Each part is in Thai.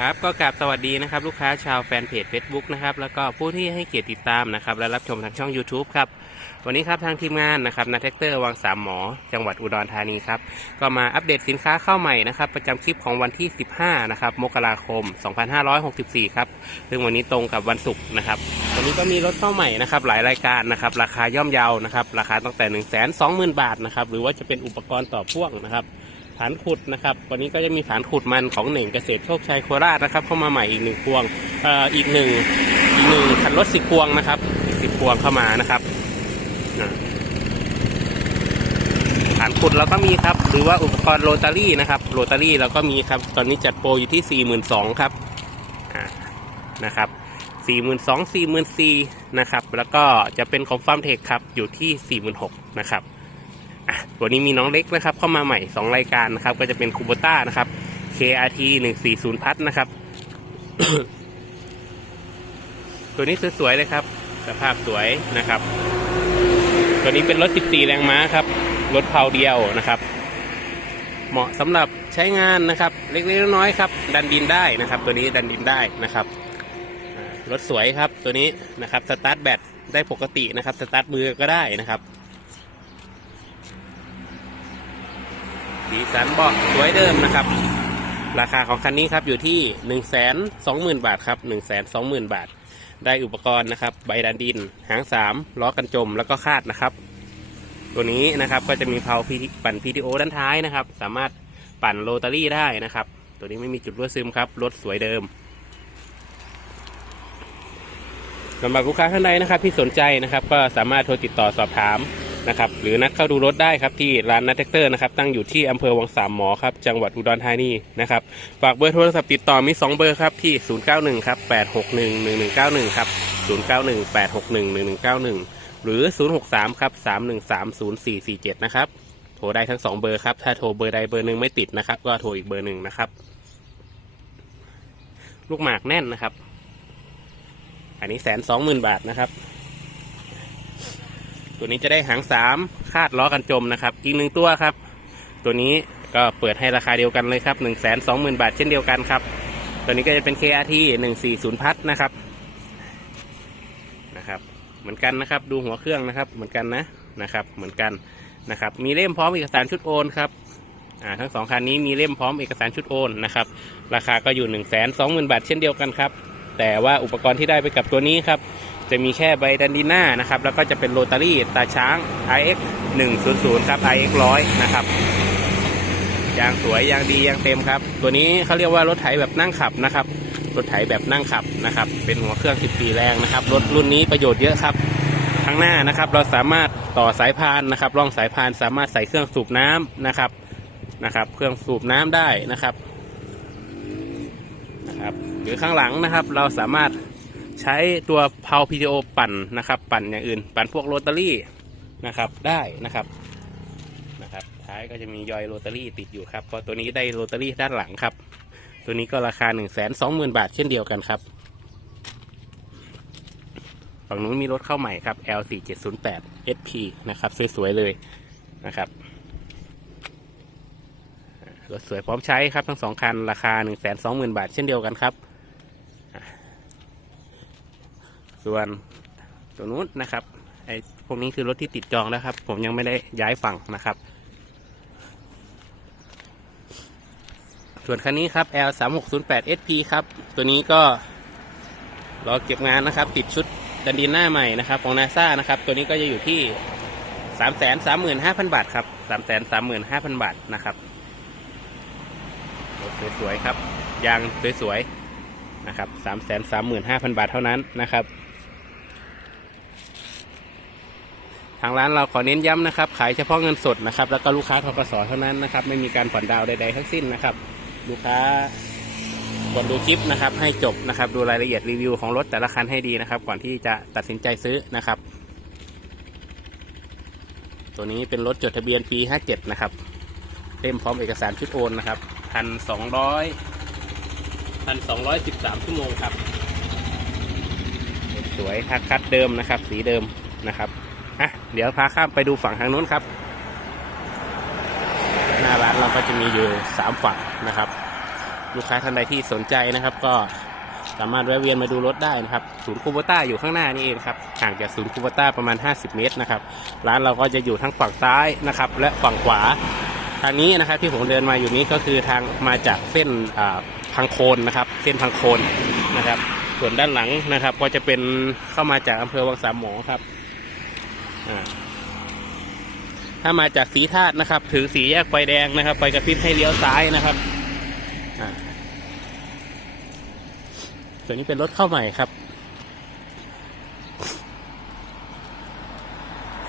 ครับก็กราบสวัสดีนะครับลูกค้าชาวแฟนเพจ Facebook นะครับแล้วก็ผู้ที่ให้เกียรติติดตามนะครับและรับชมทางช่อง YouTube ครับวันนี้ครับทางทีมงานนะครับนาแท็กเตอร์วังสามหมอ จังหวัดอุดรธานีครับก็มาอัปเดตสินค้าเข้าใหม่นะครับประจำคลิปของวันที่ 15นะครับมกราคม 2564 ครับซึ่งวันนี้ตรงกับวันศุกร์นะครับวันนี้ก็มีรถเข้าใหม่นะครับหลายรายการนะครับราคาย่อมเยานะครับราคาตั้งแต่ 1 2 0 0 0 0 บาทนะครับหรือว่าจะเป็นอุปกรณ์ต่อพ่วงนะครับ ฐานขุดนะครับ วันนี้ก็จะมีฐานขุดมันของเหน่งเกษตรโชคชัยโคราชนะครับ เข้ามาใหม่อีกหนึ่งพวงออีกหนึ่งอีกหนึ่งคันรถสิบพวงนะครับสิบพวงเข้ามานะครับฐานขุดเราก็มีครับ หรือว่าอุปกรณ์โรตารี่นะครับโรตารี่เราก็มีครับ ตอนนี้จัดโปรอยู่ที่สี่หมื่นสองครับนะครับสี่หมื่นสองสี่หมื่นสี่นะครับ แล้วก็จะเป็นของฟาร์มเทคครับอยู่ที่สี่หมื่นหกนะครับ อะวันนี้มีน้องเล็กนะครับ เข้ามาใหม่ 2 รายการนะครับ ก็จะเป็นคูโบต้านะครับ KRT 140พัทนะครับ ตัวนี้สวยๆเลยครับ สภาพสวยนะครับ ตัวนี้เป็นรถ 14 แรงม้าครับ รถเพาเดียวนะครับ เหมาะสำหรับใช้งานนะครับ เล็กๆน้อยๆครับ ดันดินได้นะครับ ตัวนี้ดันดินได้นะครับรถสวยครับตัวนี้นะครับสตาร์ทแบตได้ปกตินะครับสตาร์ทมือก็ได้นะครับ สีสันบาะสวยเดิมนะครับ ราคาของคันนี้ครับอยู่ที่1นึ่งแสนสองหมื่นบาทครับ1นึ่งแสนสองหมื่นบาท ได้อุปกรณ์นะครับ ใบดันดิน หางสามล้อกันจมแล้วก็คาดนะครับ ตัวนี้นะครับก็จะมีเพลาปั่น PTO ด้านท้ายนะครับ สามารถปั่นโรตารี่ได้นะครับ ตัวนี้ไม่มีจุดรั่วซึมครับรถสวยเดิมสำหรับลูกค้าท่านใดนะครับที่สนใจนะครับ ก็สามารถโทรติดต่อสอบถาม นะครับหรือนัดเข้าดูรถได้ครับที่ร้านนัทแท็กเตอร์นะครับตั้งอยู่ที่อำเภอวังสามหมอครับจังหวัดอุดรธานีนะครับฝากเบอร์โทรศัพท์ติดต่อมี 2 เบอร์ครับที่ 091ครับ861 1191ครับ091 861 1191 หรือ 063ครับ313 0447นะครับโทรได้ทั้ง 2 เบอร์ครับถ้าโทรเบอร์ใดเบอร์หนึ่งไม่ติดนะครับ ก็โทรอีกเบอร์หนึ่งนะครับ ลูกหมากแน่นนะครับ อันนี้แสนสองหมื่นบาทนะครับ ตัวนี้จะได้หางสามคาดล้อกันจมนะครับ อีกหนึ่งตัวครับ ตัวนี้ก็เปิดให้ราคาเดียวกันเลยครับหนึ่งแสนสองหมื่นบาทเช่นเดียวกันครับ ตัวนี้ก็จะเป็น KRT หนึ่งสี่ศูนย์พัทนะครับนะครับ เหมือนกันนะครับ ดูหัวเครื่องนะครับ เหมือนกันนะนะครับ เหมือนกันนะครับ มีเล่มพร้อมเอกสารชุดโอนครับอ่าทั้งสองคันนี้มีเล่มพร้อมเอกสารชุดโอนนะครับ ราคาก็อยู่หนึ่งแสนสองหมื่นบาทเช่นเดียวกันครับ แต่ว่าอุปกรณ์ที่ได้ไปกับตัวนี้ครับ จะมีแค่ใบดันดีน่านะครับ แล้วก็จะเป็นโรตารี่ตาช้าง IX 100ครับ IX 100นะครับยางสวยยางดียางเต็มครับ ตัวนี้เขาเรียกว่ารถไถแบบนั่งขับนะครับ รถไถแบบนั่งขับนะครับ เป็นหัวเครื่อง 14 แรงนะครับ รถรุ่นนี้ประโยชน์เยอะครับ ข้างหน้านะครับ เราสามารถต่อสายพานนะครับร่องสายพานสามารถใส่เครื่องสูบน้ำนะครับนะครับ เครื่องสูบน้ำได้นะครับนะครับ หรือข้างหลังนะครับ เราสามารถ ใช้ตัวเพา PTO ปั่นนะครับ ปั่นอย่างอื่น ปั่นพวกโรตารี่นะครับได้นะครับนะครับ ท้ายก็จะมียอยโรตารี่ติดอยู่ครับเพราะตัวนี้ได้โรตารี่ด้านหลังครับ ตัวนี้ก็ราคา 1 2 0 0 0 0 บาทเช่นเดียวกันครับฝั่งนู้นมีรถเข้าใหม่ครับ L4708 SP นะครับสวยๆเลยนะครับรถสวยพร้อมใช้ครับทั้งสองคันราคา 1 2 0 0 0 0 บาทเช่นเดียวกันครับ ส่วนตัวนู้นนะครับไอ้พวกนี้คือรถที่ติดจองแล้วครับ ผมยังไม่ได้ย้ายฝั่งนะครับ ส่วนคันนี้ครับ L 3 6 0 8 SP ครับ ตัวนี้ก็รอเก็บงานนะครับ ติดชุดดันดินหน้าใหม่นะครับ ของนาซานะครับ ตัวนี้ก็จะอยู่ที่3 3 5 0 0 0บาทครับ3 3 5 0 0 0บาทนะครับรถสวยๆครับยางสวยๆนะครับ3 3 5 0 0 0บาทเท่านั้นนะครับ ทางร้านเราขอเน้นย้ำนะครับ ขายเฉพาะเงินสดนะครับ แล้วก็ลูกค้าทกสเท่านั้นนะครับ ไม่มีการผ่อนดาวใดๆทั้งสิ้นนะครับ ลูกค้ากดดูคลิปนะครับ ให้จบนะครับ ดูรายละเอียดรีวิวของรถแต่ละคันให้ดีนะครับ ก่อนที่จะตัดสินใจซื้อนะครับ ตัวนี้เป็นรถจดทะเบียนปี 57 นะครับเล่มพร้อมเอกสารชุดโอนนะครับพันสองร้อยพันสองร้อยสิบสามชั่วโมงครับ สวยคัดคัดเดิมนะครับ สีเดิมนะครับ อะเดี๋ยวพาข้ามไปดูฝั่งทางนู้นครับ หน้าร้านเราก็จะมีอยู่สามฝั่งนะครับ ลูกค้าท่านใดที่สนใจนะครับ ก็สามารถแวะเวียนมาดูรถได้นะครับ ศูนย์คูโบต้าอยู่ข้างหน้านี่เองครับ ห่างจากศูนย์คูโบต้าประมาณ 50 เมตรนะครับ ร้านเราก็จะอยู่ทั้งฝั่งซ้ายนะครับ และฝั่งขวา ทางนี้นะครับที่ผมเดินมาอยู่นี้ก็คือทางมาจากเส้นอ่าพังโคนนะครับ เส้นพังโคนนะครับ ส่วนด้านหลังนะครับ ก็จะเป็นเข้ามาจากอำเภอวังสามหมอครับ ถ้ามาจากสีธาตุนะครับ ถึงสีแยกไฟแดงนะครับ ไฟกระพริบให้เลี้ยวซ้ายนะครับอ่าส่วนนี้เป็นรถเข้าใหม่ครับ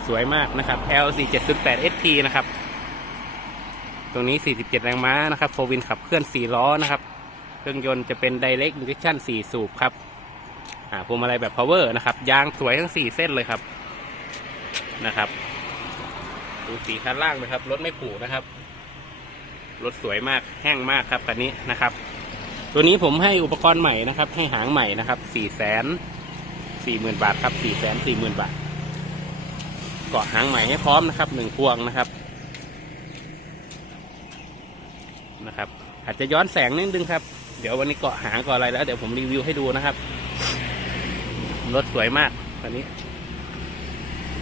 สวยมากนะครับ L47.8ST นะครับ ตรงนี้ 47 แรงม้านะครับโฟวินขับเคลื่อน 4 ล้อนะครับ เครื่องยนต์จะเป็น Direct Injection 4 สูบครับพวงมาลัยแบบ Power นะครับ ยางสวยทั้ง 4 เส้นเลยครับ นะครับ ดูสีคันล่างนะครับ รถไม่ผุนะครับ รถสวยมากแห้งมากครับคันนี้นะครับ ตัวนี้ผมให้อุปกรณ์ใหม่นะครับ ให้หางใหม่นะครับ4แสน4หมื่นบาทครับ4แสน4หมื่นบาทเกาะหางใหม่ให้พร้อมนะครับหนึ่งพวงนะครับนะครับ อาจจะย้อนแสงนิดนึงครับ เดี๋ยววันนี้เกาะหางเกาะอะไรแล้ว เดี๋ยวผมรีวิวให้ดูนะครับ รถสวยมากคันนี้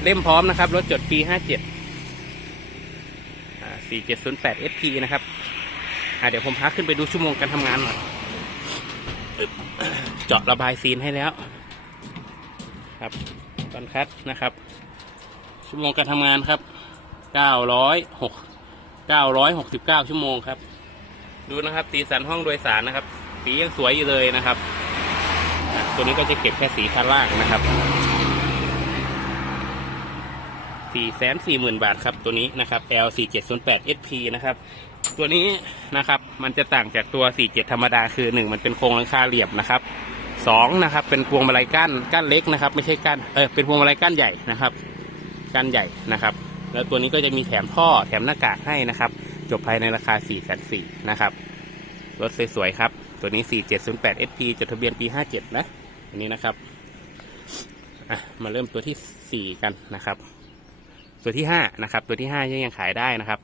เล่มพร้อมนะครับ รถจดปีห้าเจ็ดสี่เจ็ดศูนย์แปด SP นะครับเดี๋ยวผมพาขึ้นไปดูชั่วโมงการทำงานหน่อยเจาะระบายซีนให้แล้ว ครับตอนคัดนะครับ ชั่วโมงการทำงานครับเก้าร้อยหกเก้าร้อยหกสิบเก้าชั่วโมงครับ ดูนะครับ สีสันห้องโดยสารนะครับ สียังสวยอยู่เลยนะครับ ตัวนี้ก็จะเก็บแค่สีข้างล่างนะครับ สี่แสนสี่หมื่นบาทครับตัวนี้นะครับ L 4 7 0 8 SP นะครับ ตัวนี้นะครับมันจะต่างจากตัว47ธรรมดาคือหนึ่งมันเป็นโครงหลังคาเหลี่ยมนะครับสองนะครับ เป็นพวงมาลัยก้านก้านเล็กนะครับ ไม่ใช่ก้านเออเป็นพวงมาลัยก้านใหญ่นะครับก้านใหญ่นะครับ แล้วตัวนี้ก็จะมีแถมท่อแถมหน้ากากให้นะครับ จบภายในราคา4 4 0 0 0นะครับรถสวยๆครับ ตัวนี้ 4708 SP จดทะเบียนปี 57 นะ อันนี้นะครับ อะ มาเริ่มตัวที่ 4 กันนะครับ ตัวที่5นะครับ ตัวที่5ยังยังขายได้นะครับ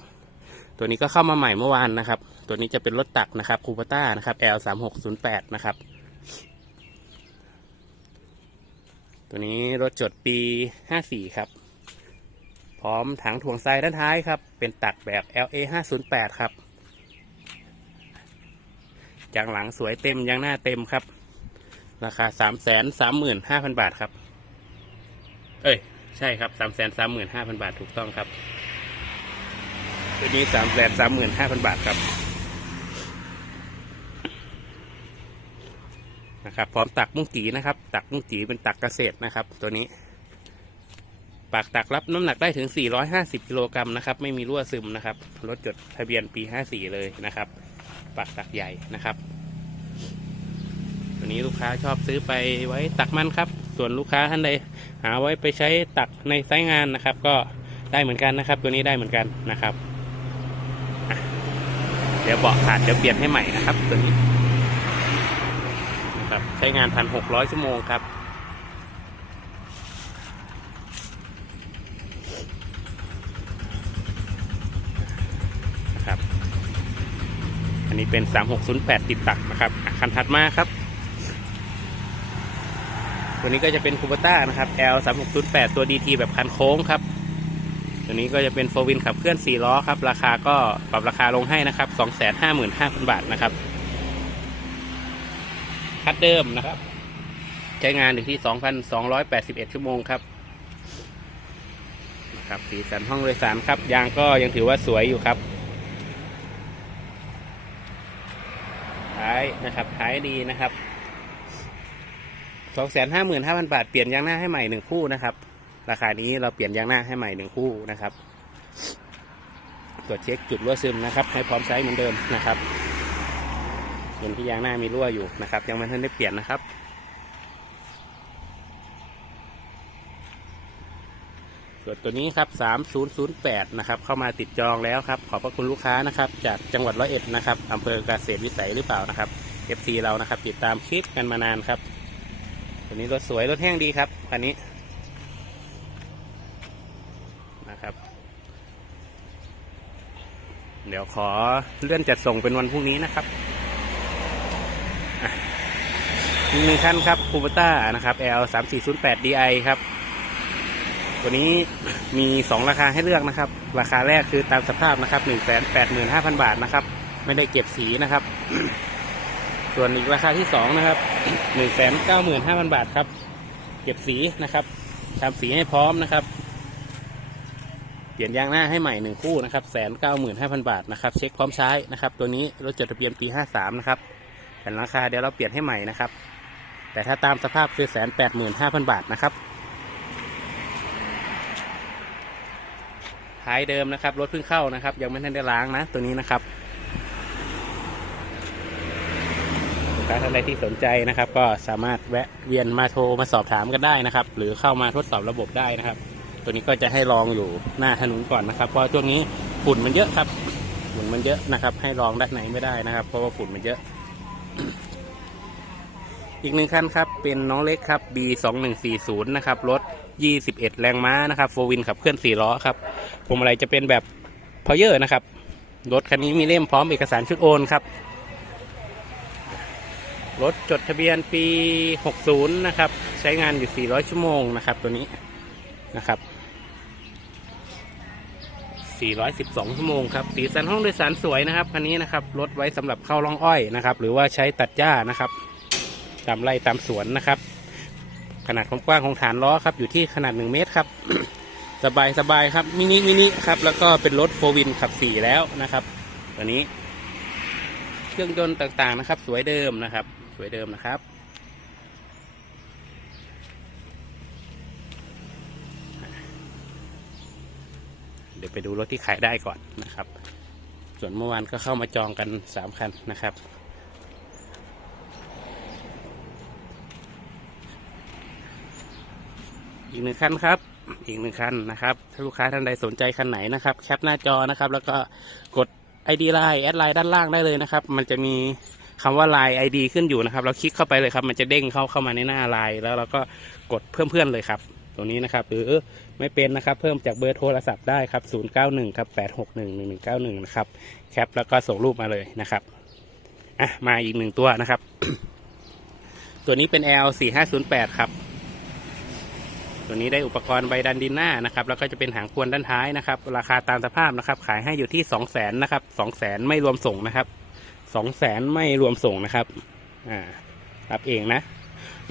ตัวนี้ก็เข้ามาใหม่เมื่อวานนะครับ ตัวนี้จะเป็นรถตักนะครับคูปต้านะครับ L 3 6 0 8นะครับ ตัวนี้รถจดปี54ครับ พร้อมถังถ่วงทรายด้านท้ายครับ เป็นตักแบบ LA 508ครับยางหลังสวยเต็มยางหน้าเต็มครับ ราคา3 3 5 0 0 0บาทครับ เอ้ย ใช่ครับ3 3 5 0 0 0บาทถูกต้องครับตัวนี้3 3 5 0 0 0บาทครับนะครับพร้อมตักมุ้งกีนะครับ ตักมุ้งกีเป็นตักเกษตรนะครับ ตัวนี้ ปากตักรับน้ำหนักได้ถึง 450 กิโลกรัมนะครับ ไม่มีรั่วซึมนะครับรถจดทะเบียนปี 54 เลยนะครับ ปากตักใหญ่นะครับ ตัวนี้ลูกค้าชอบซื้อไปไว้ตักมันครับ ส่วนลูกค้าท่านใดหาไว้ไปใช้ตักในไซต์งานนะครับ ก็ได้เหมือนกันนะครับ ตัวนี้ได้เหมือนกันนะครับ เดี๋ยวเบาะขาดเดี๋ยวเปลี่ยนให้ใหม่นะครับ ตัวนี้นะครับใช้งานพันหกร้อยชั่วโมงครับครับอันนี้เป็น 3608 ติดตักนะครับคันถัดมาครับ ตัวนี้ก็จะเป็นคูเปต้านะครับ L 3608ตัว DT แบบคันโค้งครับ ตัวนี้ก็จะเป็นโฟวินขับเคลื่อน 4 ล้อครับ ราคาก็ปรับราคาลงให้นะครับ 255,000 บาทนะครับ คัดเดิมนะครับ ใช้งานอยู่ที่ 2,281 ชั่วโมงครับนะครับสีสันห้องโดยสารครับ ยางก็ยังถือว่าสวยอยู่ครับท้ายนะครับท้ายดีนะครับ สองแสนห้าหมื่นห้าพันบาทเปลี่ยนยางหน้าให้ใหม่หนึ่งคู่นะครับ ราคานี้เราเปลี่ยนยางหน้าให้ใหม่หนึ่งคู่นะครับ ตรวจเช็คจุดรั่วซึมนะครับ ให้พร้อมใช้เหมือนเดิมนะครับเห็นที่ยางหน้ามีรั่วอยู่นะครับ ยังไม่ทันได้เปลี่ยนนะครับส่วนตัวนี้ครับ 3008 นะครับ เข้ามาติดจองแล้วครับ ขอบพระคุณลูกค้านะครับ จากจังหวัดร้อยเอ็ดนะครับอำเภอเกษตรวิสัยหรือเปล่านะครับ FC เรานะครับ ติดตามคลิปกันมานานครับ ตัวนี้รถสวยรถแห้งดีครับคันนี้นะครับ เดี๋ยวขอเลื่อนจัดส่งเป็นวันพรุ่งนี้นะครับอีกหนึ่งคันครับคูปต้านะครับ L 3 4 0 8 DI ครับ ตัวนี้มี2ราคาให้เลือกนะครับ ราคาแรกคือตามสภาพนะครับ1 8 5 0 0 0บาทนะครับ ไม่ได้เก็บสีนะครับ ส่วนอีกราคาที่2นะครับ1 9 5 0 0 0บาทครับ เก็บสีนะครับทำสีให้พร้อมนะครับ เปลี่ยนยางหน้าให้ใหม่หนึ่งคู่นะครับแสนเก้าหมื่นห้าพันบาทนะครับ เช็คพร้อมใช้นะครับ ตัวนี้รถจดทะเบียนปีห้าสามนะครับแผ่ราคาเดี๋ยวเราเปลี่ยนให้ใหม่นะครับ แต่ถ้าตามสภาพคือแสนแปดหมื่นห้าพันบาทนะครับท้ายเดิมนะครับรถเพิ่งเข้านะครับ ยังไม่ทันได้ล้างนะ ตัวนี้นะครับลูก ค้าท่านใดที่สนใจนะครับ ก็สามารถแวะเวียนมาโทรมาสอบถามกันได้นะครับ หรือเข้ามาทดสอบระบบได้นะครับ ตัวนี้ก็จะให้ลองอยู่หน้าถนนก่อนนะครับ เพราะช่วงนี้ฝุ่นมันเยอะครับฝุ่นมันเยอะนะครับ ให้ลองด้านไหนไม่ได้นะครับ เพราะว่าฝุ่นมันเยอะ อีกหนึ่งคันครับ เป็นน้องเล็กครับ B 2 1 4 0 นะครับรถ 21 แรงม้านะครับโฟวินขับเคลื่อน4ล้อครับพวงมาลัยจะเป็นแบบพาวเยอร์นะครับรถคันนี้มีเล่มพร้อมเอกสารชุดโอนครับ รถจดทะเบียนปี 60 นะครับ ใช้งานอยู่ 400 ชั่วโมงนะครับ ตัวนี้นะครับ 412 ชั่วโมงครับสีสันห้องโดยสารสวยนะครับคันนี้นะครับรถไว้สำหรับเข้าร่องอ้อยนะครับ หรือว่าใช้ตัดหญ้านะครับ ตามไร่ตามสวนนะครับ ขนาดความกว้างของฐานล้อครับอยู่ที่ขนาด 1 เมตรครับ สบายสบายครับมินิมินิครับแล้วก็เป็นรถโฟวินขับสี่แล้วนะครับ ตัวนี้ เครื่องยนต์ต่างๆนะครับ สวยเดิมนะครับ สวยเดิมนะครับเดี๋ยวไปดูรถที่ขายได้ก่อนนะครับ ส่วนเมื่อวานก็เข้ามาจองกันสามคันนะครับ อีกหนึ่งคันครับ อีกหนึ่งคันนะครับ ถ้าลูกค้าท่านใดสนใจคันไหนนะครับ แคปหน้าจอนะครับ แล้วก็กด ID ไลน์แอดไลน์ด้านล่างได้เลยนะครับ มันจะมี คำว่าไลน์ ID ขึ้นอยู่นะครับ เราคลิกเข้าไปเลยครับ มันจะเด้งเข้าเข้ามาในหน้าไลน์แล้วเราก็กดเพิ่มเพื่อนเลยครับ ตัวนี้นะครับหรือไม่เป็นนะครับ เพิ่มจากเบอร์โทรศัพท์ได้ครับ 091 ครับ 861 1191 นะครับ แคปแล้วก็ส่งรูปมาเลยนะครับอะมาอีกหนึ่งตัวนะครับ ตัวนี้เป็น L 4508ครับตัวนี้ได้อุปกรณ์ใบดันดินหน้านะครับแล้วก็จะเป็นหางพวนด้านท้ายนะครับ ราคาตามสภาพนะครับ ขายให้อยู่ที่สองแสนนะครับสองแสนไม่รวมส่งนะครับ สองแสนไม่รวมส่งนะครับ อ่า รับเองนะ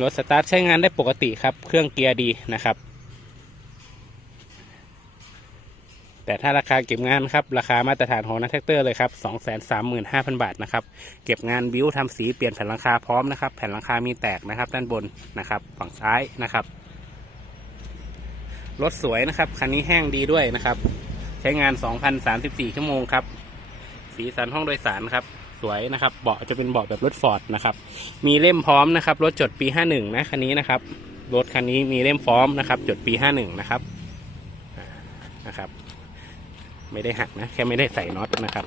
รถสตาร์ทใช้งานได้ปกติครับ เครื่องเกียร์ดีนะครับ แต่ถ้าราคาเก็บงานครับ ราคามาตรฐานของนักแท็กเตอร์เลยครับสองแสนสามหมื่นห้าพันบาทนะครับ เก็บงานบิ้วทำสีเปลี่ยนแผ่นหลังคาพร้อมนะครับ แผ่นหลังคามีแตกนะครับ ด้านบนนะครับ ฝั่งซ้ายนะครับ รถสวยนะครับ คันนี้แห้งดีด้วยนะครับ ใช้งาน 2,034 ชั่วโมงครับ สีสันห้องโดยสารครับ สวยนะครับ เบาะจะเป็นเบาะแบบรถฟอร์ดนะครับ มีเล่มพร้อมนะครับ รถจดปี 51 นะคันนี้นะครับ รถคันนี้มีเล่มพร้อมนะครับ จดปี 51 นะครับ นะครับ ไม่ได้หักนะ แค่ไม่ได้ใส่น็อตนะครับ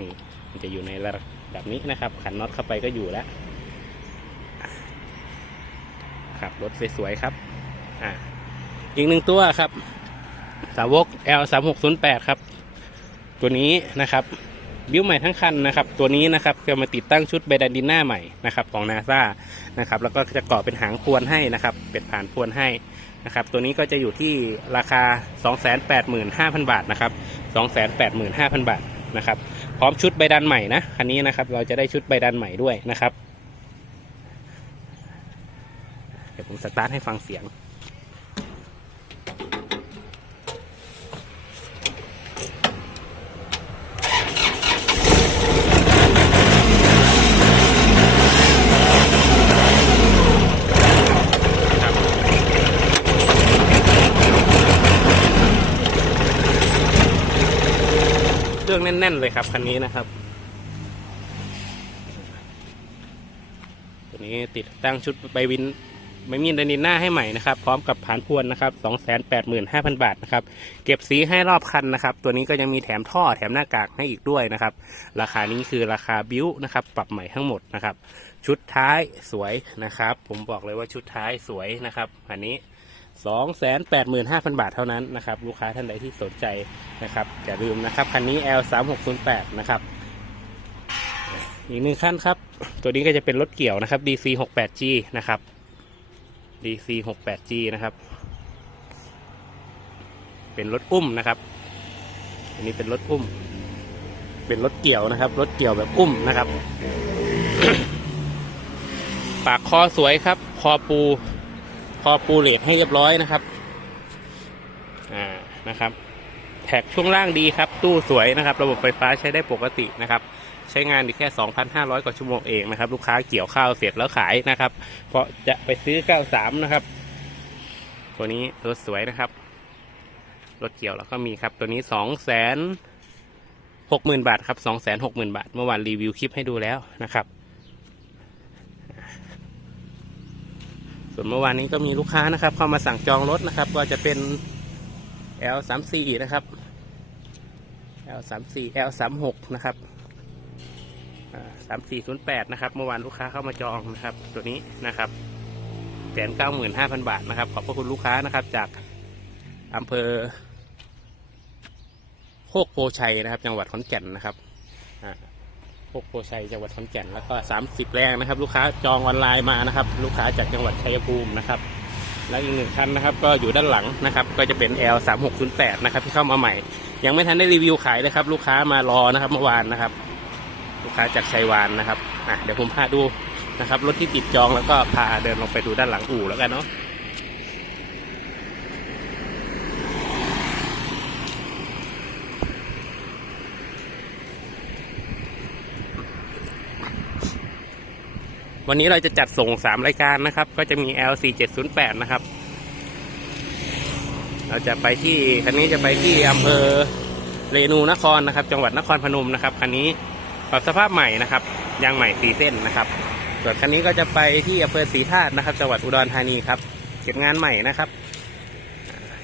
นี่มันจะอยู่ในระดับนี้นะครับ ขันน็อตเข้าไปก็อยู่แล้ว ครับ รถสวยๆครับ อ่า อีกหนึ่งตัวครับ สาวก L 3 6 0 8 ครับ ตัวนี้นะครับ บิ้วใหม่ทั้งคันนะครับ ตัวนี้นะครับจะมาติดตั้งชุดเบดันดินหน้าใหม่นะครับของนาซานะครับ แล้วก็จะก่อเป็นหางพวนให้นะครับ เป็นผ่านพวนให้นะครับ ตัวนี้ก็จะอยู่ที่ราคา 285,000 บาทนะครับ 285,000 บาทนะครับ พร้อมชุดใบดันใหม่นะ คันนี้นะครับ เราจะได้ชุดใบดันใหม่ด้วยนะครับ เดี๋ยวผมสตาร์ทให้ฟังเสียง น่น ๆ เลยครับคันนี้นะครับ ตัวนี้ติดตั้งชุดใบวินใบมีดดันดินหน้าให้ใหม่นะครับ พร้อมกับผานพวนนะครับ285,000บาทนะครับ เก็บสีให้รอบคันนะครับ ตัวนี้ก็ยังมีแถมท่อแถมหน้ากากให้อีกด้วยนะครับ ราคานี้คือราคาบิ้วนะครับ ปรับใหม่ทั้งหมดนะครับ ชุดท้ายสวยนะครับ ผมบอกเลยว่าชุดท้ายสวยนะครับ อันนี้ 285,000 บาทเท่านั้นนะครับ ลูกค้าท่านใดที่สนใจนะครับอย่าลืมนะครับ คันนี้ L 3 6 0 8 นะครับ อีกหนึ่งขั้นครับ ตัวนี้ก็จะเป็นรถเกี่ยวนะครับ DC 68G นะครับ DC 68G นะครับ เป็นรถอุ้มนะครับ อันนี้เป็นรถอุ้ม เป็นรถเกี่ยวนะครับ รถเกี่ยวแบบอุ้มนะครับ ปากคอสวยครับ คอปู คอปูเล็กให้เรียบร้อยนะครับ อ่านะครับ แท็กช่วงล่างดีครับ ตู้สวยนะครับ ระบบไฟฟ้าใช้ได้ปกตินะครับ ใช้งานอยู่แค่ 2,500 กว่าชั่วโมงเองนะครับ ลูกค้าเกี่ยวข้าวเสร็จแล้วขายนะครับ เพราะจะไปซื้อ 93 นะครับ ตัวนี้รถสวยนะครับ รถเกี่ยวแล้วก็มีครับ ตัวนี้2 6 0 0 0 0 บาทครับ 2 6 0 0 0 0 บาท เมื่อวานรีวิวคลิปให้ดูแล้วนะครับ ส่วนเมื่อวานนี้ก็มีลูกค้านะครับ เข้ามาสั่งจองรถนะครับ ก็จะเป็น L 3 4 นะครับ L 3 4 L 3 6 นะครับสามสี่ศูนะครับ เมื่อวานลูกค้าเข้ามาจองนะครับ ตัวนี้นะครับแสนเก้าหมื่นห้าพันบาทนะครับ ขอบพระคุณลูกค้านะครับ จากอำเภอโคกโพชัยนะครับ จังหวัดขอนแก่นนะครับ คกโพชัยจังหวัดขอนแก่นแล้วก็สามสิบแรงนะครับ ลูกค้าจองออนไลน์มานะครับ ลูกค้าจากจังหวัดชัยภูมินะครับ แล้วอีกหนึ่งคันนะครับ ก็อยู่ด้านหลังนะครับ ก็จะเป็น L 3 6 0 8นะครับที่เข้ามาใหม่ ยังไม่ทันได้รีวิวขายเลยครับ ลูกค้ามารอนะครับเมื่อวานนะครับ ลูกค้าจากชัยวานนะครับอะเดี๋ยวผมพาดูนะครับรถที่ติดจองแล้วก็พาเดินลงไปดูด้านหลังอู่แล้วกันเนาะ วันนี้เราจะจัดส่ง 3 รายการนะครับ ก็จะมี L 4 7 0 8 นะครับ เราจะไปที่คันนี้จะไปที่อำเภอเรนูนครนะครับ จังหวัดนครพนมนะครับคันนี้ปรับสภาพใหม่นะครับยางใหม่สีเส้นนะครับ ส่วนคันนี้ก็จะไปที่อำเภอศรีธาตุนะครับ จังหวัดอุดรธานีครับเก็บงานใหม่นะครับ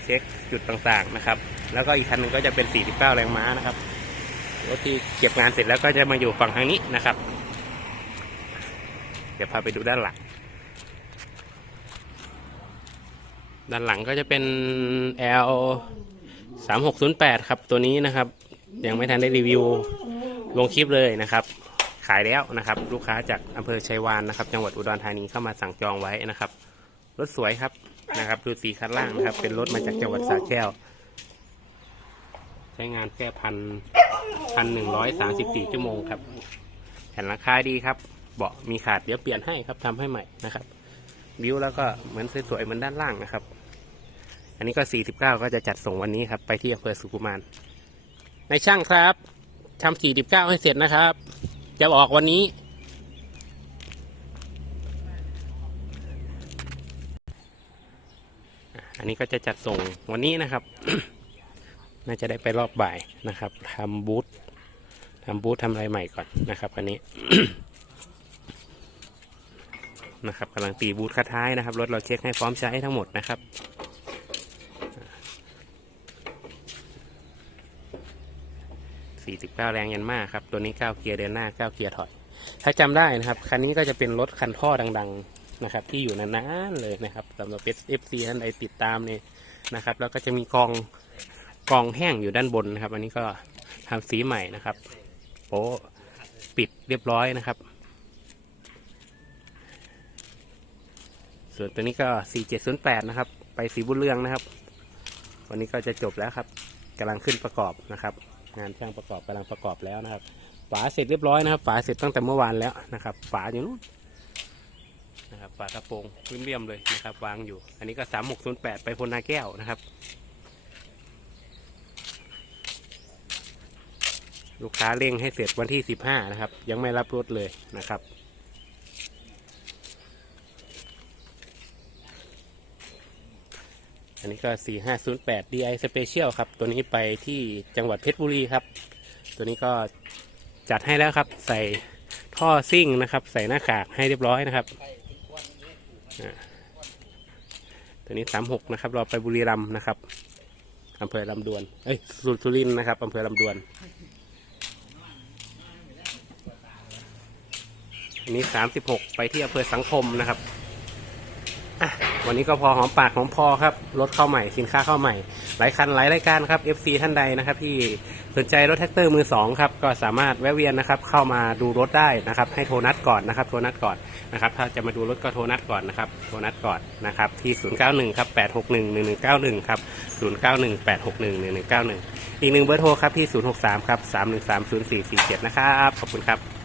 เช็คจุดต่างๆนะครับ แล้วก็อีกคันหนึงก็จะเป็น 49 แรงม้านะครับรถที่เก็บงานเสร็จแล้วก็จะมาอยู่ฝั่งทางนี้นะครับ ดี๋ยวพาไปดูด้านหลัง ด้านหลังก็จะเป็น L 3 6 0 8 ครับตัวนี้นะครับ ยังไม่ทันได้รีวิวลงคลิปเลยนะครับ ขายแล้วนะครับ ลูกค้าจากอำเภอชัยวานนะครับ จังหวัดอุดรธานีเข้ามาสั่งจองไว้นะครับรถสวยครับนะครับ ดูสีคันล่างนะครับ เป็นรถมาจากจังหวัดสระแก้ว ใช้งานแค่พันพันหนึ่งร้อยสามสิบสี่ชั่วโมงครับแผ่นราคาดีครับ เบาะมีขาดเดี๋ยวเปลี่ยนให้ครับทำให้ใหม่นะครับบิวแล้วก็เหมือนสวยๆเหมือนด้านล่างนะครับ อันนี้ก็ 49 ก็จะจัดส่งวันนี้ครับ ไปที่อำเภอสุกุมารในช่างครับทำ49 ให้เสร็จนะครับ จะออกวันนี้ อันนี้ก็จะจัดส่งวันนี้นะครับ น่าจะได้ไปรอบบ่ายนะครับทำบูธทำบูธทำอะไรใหม่ก่อนนะครับ อันนี้ นะครับกำลังตีบูธคัดท้ายนะครับรถเราเช็คให้พร้อมใช้ทั้งหมดนะครับ49 แรงยันมากครับ ตัวนี้ 9 เกียร์เดินหน้า 9 เกียร์ถอย ถ้าจำได้นะครับ คันนี้ก็จะเป็นรถคันท่อดัง ๆนะครับ ที่อยู่นานๆเลยนะครับสำหรับ FC ท่านใดติดตามเนี่ยนะครับ แล้วก็จะมีกองกองแห้งอยู่ด้านบนนะครับ อันนี้ก็ทำสีใหม่นะครับโอ้ปิดเรียบร้อยนะครับ ส่วนตัวนี้ก็ 4708 นะครับ ไปสีบุญเรืองนะครับ วันนี้ก็จะจบแล้วครับกำลังขึ้นประกอบนะครับ งานช่างประกอบกำลังประกอบแล้วนะครับ ฝาเสร็จเรียบร้อยนะครับ ฝาเสร็จตั้งแต่เมื่อวานแล้วนะครับ ฝาอยู่นู้นนะครับฝากระโปรงพื้นเรียมเลยนะครับ วางอยู่ อันนี้ก็ 3608 ไปพลนาแก้วนะครับ ลูกค้าเร่งให้เสร็จวันที่ 15 นะครับ ยังไม่รับรถเลยนะครับ นนี้ก็ 4508 DI Special ครับ ตัวนี้ไปที่จังหวัดเพชรบุรีครับ ตัวนี้ก็จัดให้แล้วครับ ใส่ท่อซิ่งนะครับ ใส่หน้ากากให้เรียบร้อยนะครับ ตัวนี้ 36 นะครับรอไปบุรีรัมย์นะครับอำเภอลำดวน เอ้ยสุสุรินทร์นะครับอำเภอลำดวน อันนี้ 36 ไปที่อำเภอสังคมนะครับอะ วันนี้ก็พอหอมปากหอมคอครับรถเข้าใหม่สินค้าเข้าใหม่ หลายคันหลายรายการครับ FC ท่านใดนะครับ ที่สนใจรถแท็กเตอร์มือสองครับก็สามารถแวะเวียนนะครับเข้ามาดูรถได้นะครับ ให้โทรนัดก่อนนะครับ โทรนัดก่อนนะครับ ถ้าจะมาดูรถก็โทรนัดก่อนนะครับโทรนัดก่อนนะครับที่ 091ครับ861 1191ครับ091 861 1191 อีกหนึ่งเบอร์โทรครับที่ 063ครับ313 0447 นะครับขอบคุณครับ